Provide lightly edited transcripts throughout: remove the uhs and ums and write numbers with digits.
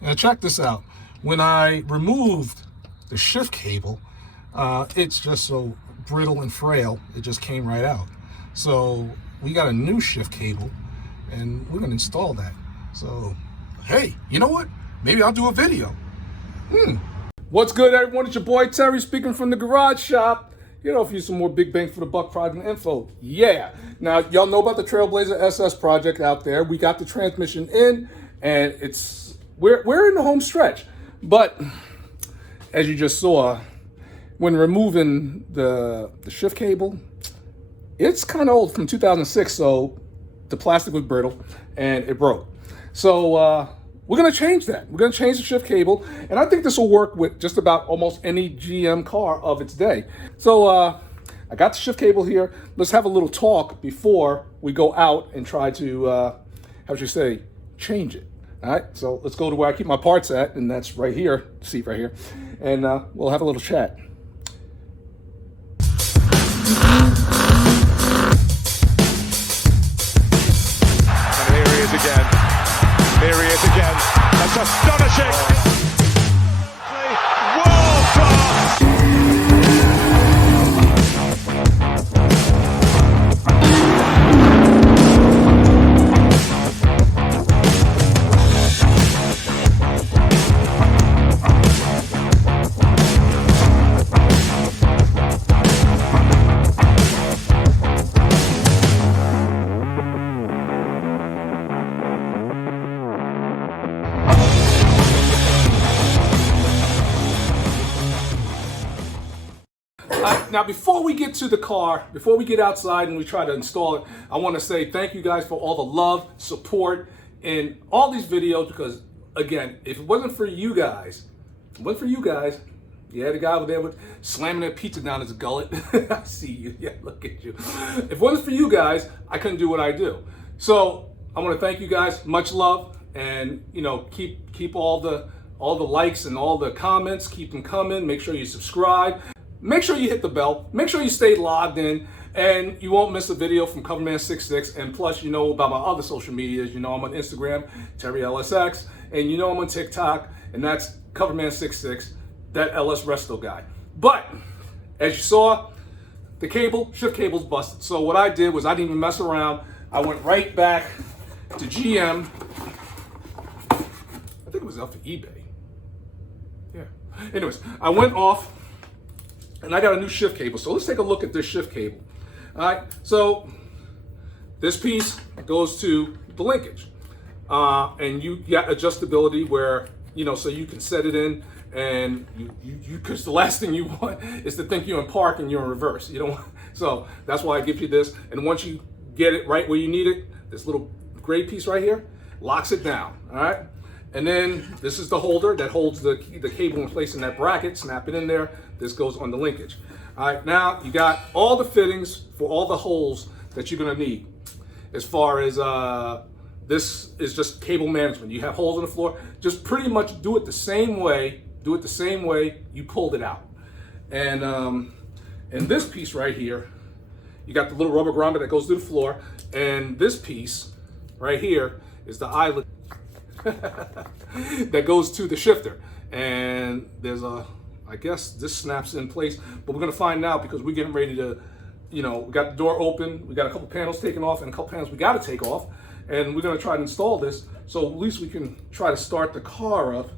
Now check this out. When I removed the shift cable, it's just so brittle and frail, it just came right out. So we got a new shift cable and we're gonna install that. So, hey, you know what? Maybe I'll do a video. What's good, everyone? It's your boy Terry speaking from the garage shop. You know, if you some more big bang for the buck project info. Yeah. Now, y'all know about the Trailblazer SS project out there. We got the transmission in, and we're in the home stretch. But as you just saw, when removing the shift cable, it's kind of old, from 2006, so the plastic was brittle and it broke. So we're gonna change that. We're gonna change the shift cable, and I think this will work with just about almost any GM car of its day. So I got the shift cable here. Let's have a little talk before we go out and try to, how should you say, change it. All right, so let's go to where I keep my parts at, and that's right here, seat right here, and we'll have a little chat. And here he is again. Here he is again. That's astonishing. World class. Now, before we get to the car, before we get outside and we try to install it, I want to say thank you guys for all the love, support in all these videos, because again, if it wasn't for you guys, yeah, the guy over there with slamming that pizza down his gullet. I see you. Yeah, look at you. If it wasn't for you guys, I couldn't do what I do. So I want to thank you guys. Much love, and you know, keep all the likes and all the comments. Keep them coming. Make sure you subscribe. Make sure you hit the bell. Make sure you stay logged in, and you won't miss a video from Coverman66. And plus, you know about my other social medias. You know I'm on Instagram, TerryLSX, and you know I'm on TikTok, and that's Coverman66, that LS Resto guy. But as you saw, the shift cable's busted. So what I did was I didn't even mess around. I went right back to GM. I think it was off of eBay. Yeah. Anyways, I went off. And I got a new shift cable. So let's take a look at this shift cable. All right, so this piece goes to the linkage. And you got adjustability where, you know, so you can set it in, and because the last thing you want is to think you're in park and you're in reverse. You don't want, so that's why I give you this. And once you get it right where you need it, this little gray piece right here locks it down, all right? And then this is the holder that holds the cable in place in that bracket. Snap it in there. This goes on the linkage. All right, now you got all the fittings for all the holes that you're gonna need. As far as this is just cable management. You have holes in the floor. Just pretty much do it the same way. Do it the same way you pulled it out. And this piece right here, you got the little rubber grommet that goes to the floor, and this piece right here is the eyelet that goes to the shifter. And there's I guess this snaps in place, but we're gonna find out, because we're getting ready to, you know, we got the door open, we got a couple panels taken off, and a couple panels we gotta take off, and we're gonna try to install this, so at least we can try to start the car up,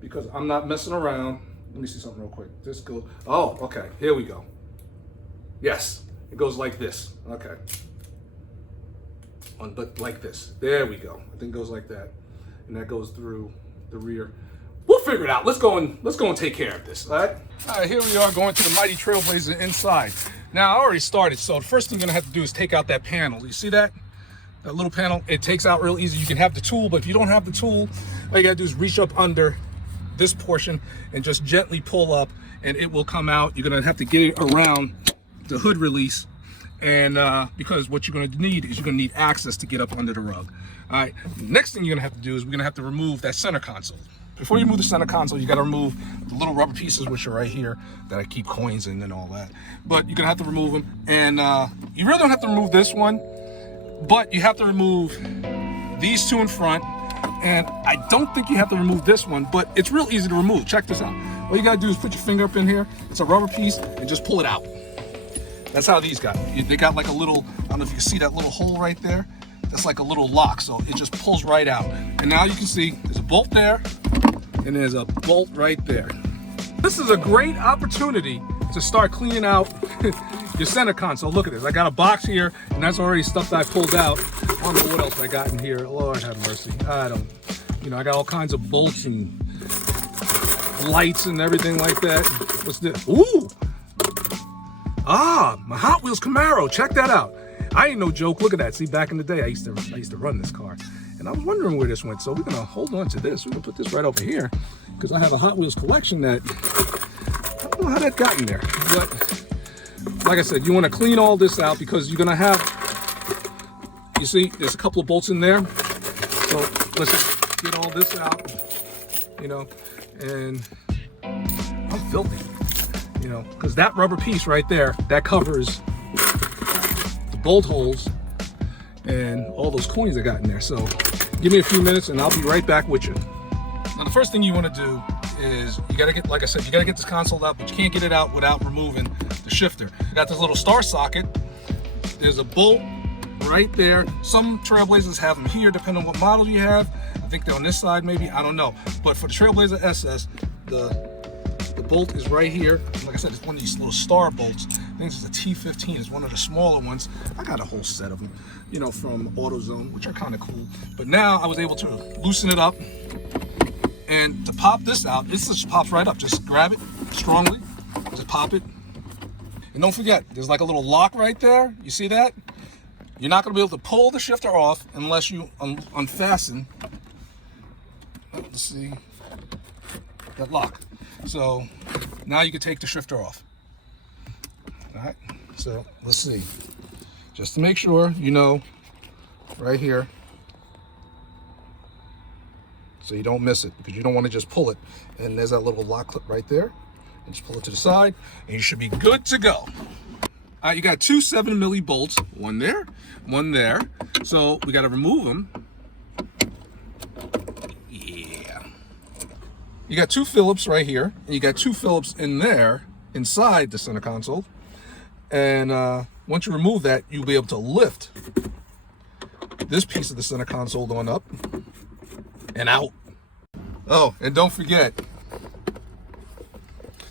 because I'm not messing around. Let me see something real quick. This goes, oh, okay, here we go. Yes, it goes like this, okay. Like this, there we go. I think it goes like that. And that goes through the rear. We'll figure it out. Let's go and take care of this, all right? All right, here we are going to the Mighty Trailblazer inside. Now, I already started, so the first thing you're gonna have to do is take out that panel. You see that? That little panel, it takes out real easy. You can have the tool, but if you don't have the tool, all you gotta do is reach up under this portion and just gently pull up, and it will come out. You're gonna have to get it around the hood release, and because what you're gonna need is you're gonna need access to get up under the rug. All right, next thing you're gonna have to do is we're gonna have to remove that center console. Before you remove the center console, you gotta remove the little rubber pieces, which are right here, that I keep coins in and all that. But you're gonna have to remove them, and you really don't have to remove this one, but you have to remove these two in front And I don't think you have to remove this one, but it's real easy to remove. Check this out. All you gotta do is put your finger up in here. It's a rubber piece and just pull it out. That's how these got. They got like a little, I don't know if you can see that little hole right there. That's like a little lock, so it just pulls right out. And now you can see there's a bolt there and there's a bolt right there. This is a great opportunity to start cleaning out your center console. Look at this. I got a box here, and that's already stuff that I pulled out. I don't know what else I got in here. Lord have mercy. I don't, I got all kinds of bolts and lights and everything like that. What's this? Ooh! Ah, my Hot Wheels Camaro. Check that out. I ain't no joke. Look at that. See, back in the day, I used to run this car, and I was wondering where this went. So we're gonna hold on to this. We're gonna put this right over here because I have a Hot Wheels collection that I don't know how that got in there. But like I said, you want to clean all this out because you're gonna have. You see, there's a couple of bolts in there. So let's just get all this out. And I'm filthy. Because that rubber piece right there, that covers the bolt holes and all those coins I got in there. So give me a few minutes and I'll be right back with you. Now the first thing you want to do is you got to get, like I said, you got to get this console out, but you can't get it out without removing the shifter. You got this little star socket. There's a bolt right there. Some Trailblazers have them here, depending on what model you have. I think they're on this side, maybe, I don't know. But for the Trailblazer SS, the bolt is right here. Like I said, it's one of these little star bolts. I think it's a T15. It's one of the smaller ones. I got a whole set of them, from AutoZone, which are kind of cool. But now I was able to loosen it up. And to pop this out, this just pops right up. Just grab it strongly, just pop it. And don't forget, there's like a little lock right there. You see that? You're not gonna be able to pull the shifter off unless you unfasten, let's see, that lock. So now you can take the shifter off. All right, so let's see. Just to make sure, right here, so you don't miss it, because you don't want to just pull it. And there's that little lock clip right there. And just pull it to the side, and you should be good to go. All right, you got two 7mm bolts, one there, one there. So we got to remove them. Yeah. You got two Phillips right here, and you got two Phillips in there, inside the center console. And once you remove that, you'll be able to lift this piece of the center console on up and out. Oh, and don't forget,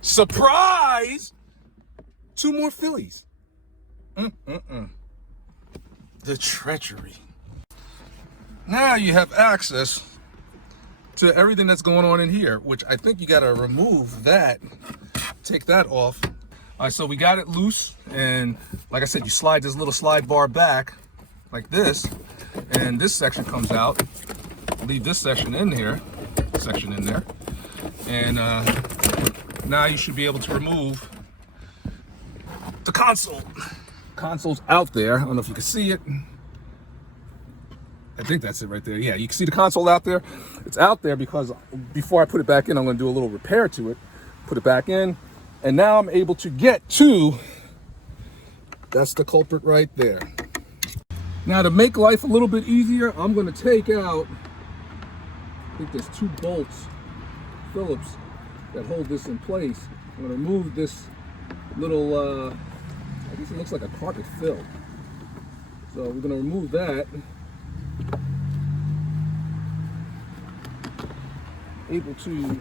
surprise, two more Phillies. The treachery. Now you have access to everything that's going on in here, which I think you got to remove that, take that off. All right, so we got it loose, and like I said, you slide this little slide bar back like this, and this section comes out. Leave this section in there, and now you should be able to remove the console. Console's out there. I don't know if you can see it. I think that's it right there. Yeah, you can see the console out there. It's out there because before I put it back in, I'm going to do a little repair to it. Put it back in, and now I'm able to get to, that's the culprit right there. Now to make life a little bit easier, I'm going to take out, I think there's two bolts, Phillips, that hold this in place. I'm going to remove this little, I guess it looks like a carpet fill. So we're going to remove that. Able to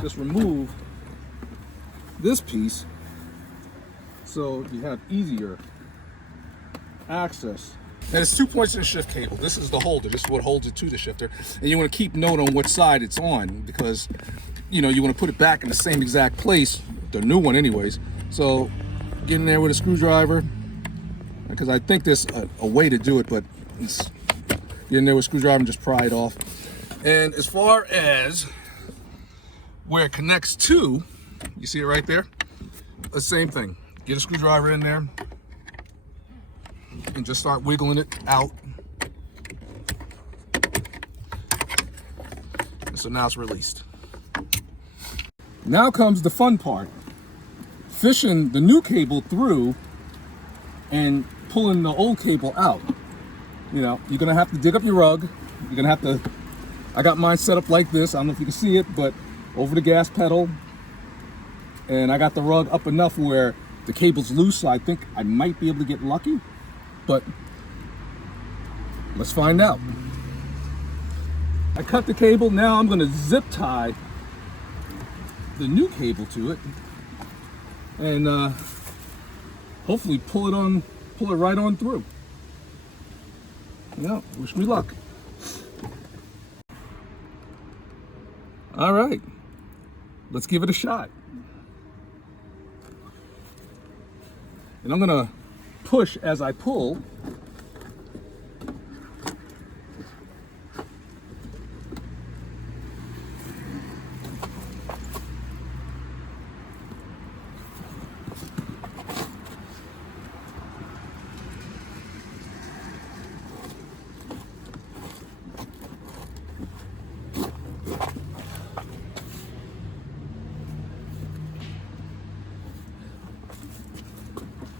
just remove this piece so you have easier access. And it's 2 points in the shift cable. This is the holder. This is what holds it to the shifter. And you want to keep note on what side it's on, because you want to put it back in the same exact place, the new one anyways. So get in there with a screwdriver, because I think there's a way to do it, but get in there with a screwdriver and just pry it off. And as far as where it connects to, you see it right there? The same thing. Get a screwdriver in there and just start wiggling it out. And so now it's released. Now comes the fun part. Fishing the new cable through and pulling the old cable out. You're gonna have to dig up your rug. You're gonna have to I got mine set up like this. I don't know if you can see it, but over the gas pedal. And I got the rug up enough where the cable's loose, so I think I might be able to get lucky. But let's find out. I cut the cable. Now I'm going to zip tie the new cable to it, and hopefully pull it right on through. Yeah, wish me luck. All right, let's give it a shot. And I'm gonna push as I pull.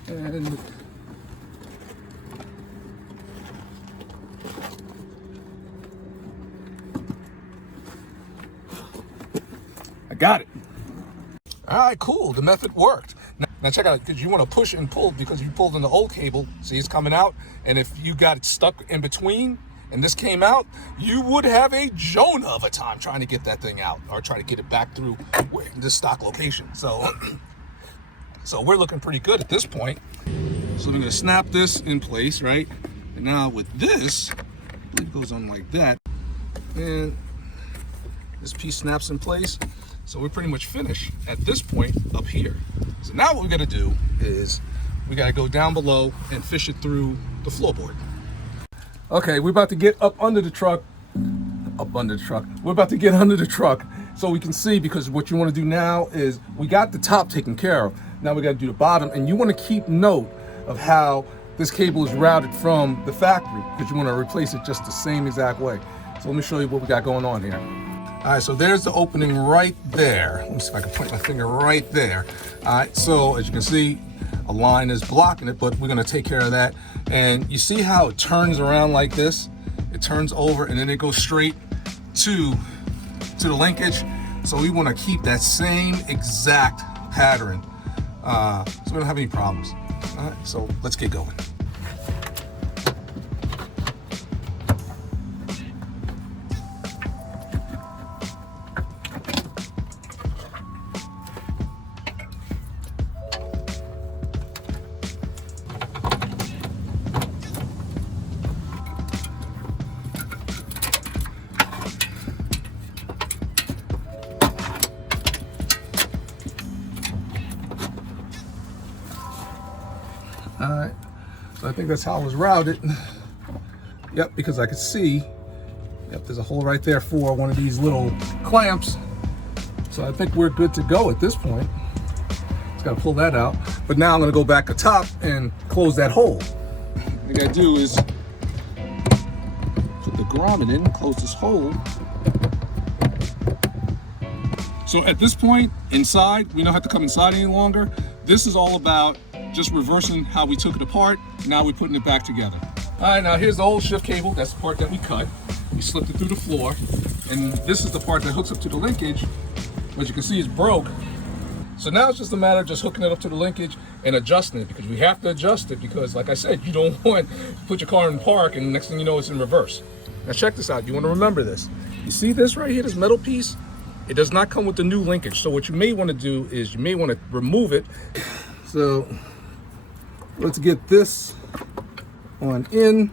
And I got it. All right, cool. The method worked. Now check out, because you want to push and pull, because you pulled in the old cable, see it's coming out, and if you got it stuck in between and this came out, you would have a Jonah of a time trying to get that thing out or try to get it back through this stock location. So so we're looking pretty good at this point. So I'm going to snap this in place, right? And now with this, I believe it goes on like that. And this piece snaps in place. So we're pretty much finished at this point up here. So now what we're going to do is we got to go down below and fish it through the floorboard. Okay, we're about to get up under the truck. We're about to get under the truck so we can see, because what you want to do now is we got the top taken care of. Now we got to do the bottom, and you want to keep note of how this cable is routed from the factory, because you want to replace it just the same exact way. So let me show you what we got going on here. All right, so there's the opening right there. Let me see if I can point my finger right there. All right, so as you can see, a line is blocking it, but we're going to take care of that. And you see how it turns around like this? It turns over and then it goes straight to the linkage. So we want to keep that same exact pattern, so we don't have any problems. All right, so let's get going. All right, so I think that's how it was routed. Yep, because I could see, yep, there's a hole right there for one of these little clamps. So I think we're good to go at this point. Just gotta pull that out. But now I'm gonna go back atop and close that hole. What I gotta do is put the grommet in, close this hole. So at this point, inside, we don't have to come inside any longer. This is all about just reversing how we took it apart. Now we're putting it back together. All right, now here's the old shift cable. That's the part that we cut. We slipped it through the floor. And this is the part that hooks up to the linkage. As you can see, it's broke. So now it's just a matter of just hooking it up to the linkage and adjusting it, because we have to adjust it, because like I said, you don't want to put your car in park and the next thing you know, it's in reverse. Now check this out. You want to remember this. You see this right here, this metal piece? It does not come with the new linkage. So what you may want to do is you may want to remove it. So let's get this on in,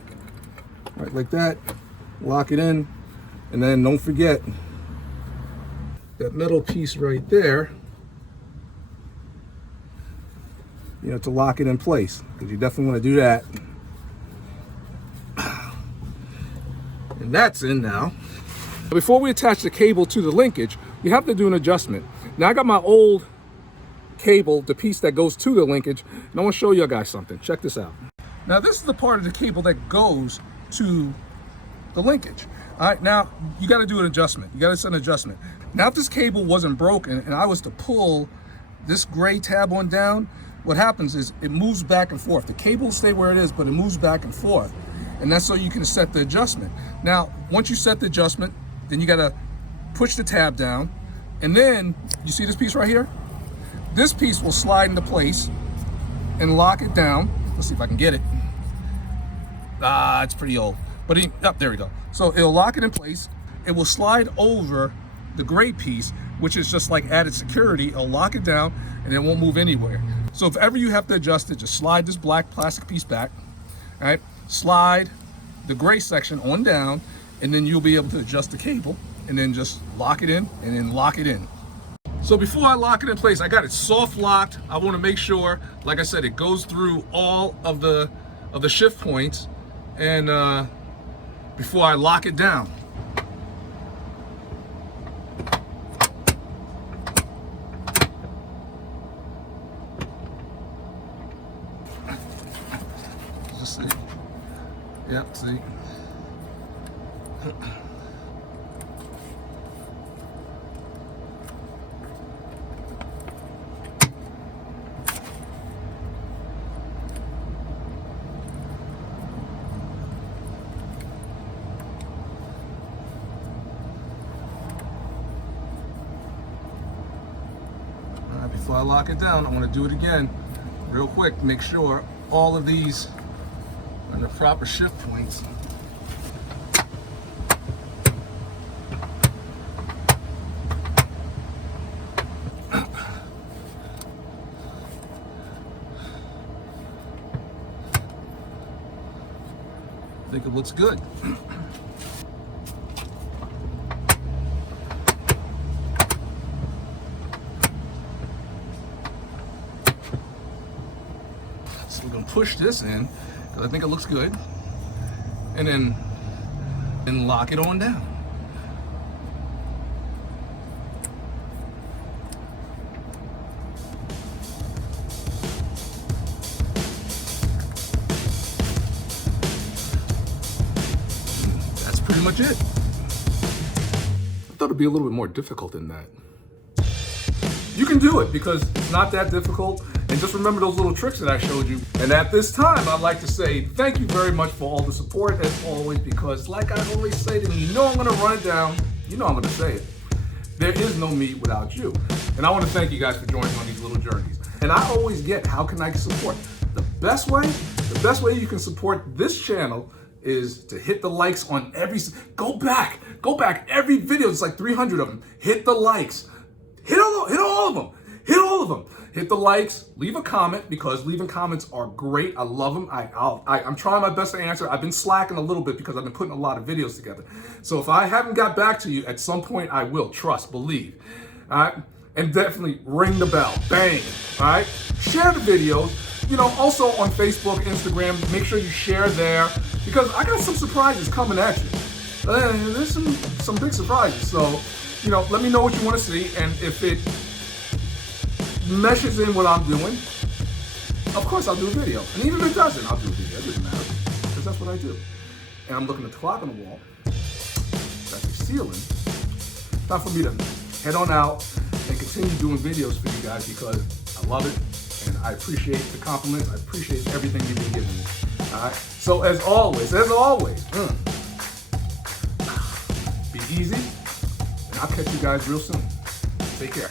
right like that, lock it in, and then don't forget that metal piece right there, you know, to lock it in place, because you definitely want to do that. And that's in now. Before we attach the cable to the linkage, we have to do an adjustment. Now I got my old cable, the piece that goes to the linkage, and I want to show you guys something. Check this out. Now this is the part of the cable that goes to the linkage. All right, now you got to do an adjustment. You got to set an adjustment. Now if this cable wasn't broken and I was to pull this gray tab on down, what happens is it moves back and forth. The cable will stay where it is, but it moves back and forth. And that's so you can set the adjustment. Now, once you set the adjustment, then you gotta push the tab down, and then you see this piece right here? This piece will slide into place and lock it down. Let's see if I can get it. It's pretty old, but there we go. So it'll lock it in place. It will slide over the gray piece, which is just like added security. It'll lock it down and it won't move anywhere. So if ever you have to adjust it, just slide this black plastic piece back, all right? Slide the gray section on down, and then you'll be able to adjust the cable and then just lock it in and then lock it in. So before I lock it in place, I got it soft locked. I want to make sure, like I said, it goes through all of the shift points, and before I lock it down. Just see. Yep, see. Before I lock it down, I want to do it again real quick. Make sure all of these are in the proper shift points. I think it looks good. So we're gonna push this in, because I think it looks good, and then lock it on down. That's pretty much it. I thought it'd be a little bit more difficult than that. You can do it because it's not that difficult. And just remember those little tricks that I showed you. And at this time, I'd like to say thank you very much for all the support as always, because like I always say, that you know I'm gonna run it down, you know I'm gonna say it. There is no me without you. And I wanna thank you guys for joining on these little journeys. And I always get, how can I support? The best way you can support this channel is to hit the likes on go back every video. It's like 300 of them. Hit the likes. Hit all of them. Hit all of them. Hit the likes, leave a comment, because leaving comments are great. I love them. I'm trying my best to answer. I've been slacking a little bit because I've been putting a lot of videos together. So if I haven't got back to you, at some point I will. Trust, believe. All right? And definitely ring the bell. Bang. All right? Share the videos. You know, also on Facebook, Instagram, make sure you share there, because I got some surprises coming at you. There's some big surprises. So, you know, let me know what you want to see, and if it meshes in what I'm doing, of course I'll do a video. And even if it doesn't, I'll do a video. It doesn't matter, because that's what I do. And I'm looking at the clock on the wall. That's the ceiling. Time for me to head on out and continue doing videos for you guys, because I love it and I appreciate the compliments. I appreciate everything you've been giving me. All right. So as always, be easy, and I'll catch you guys real soon. Take care.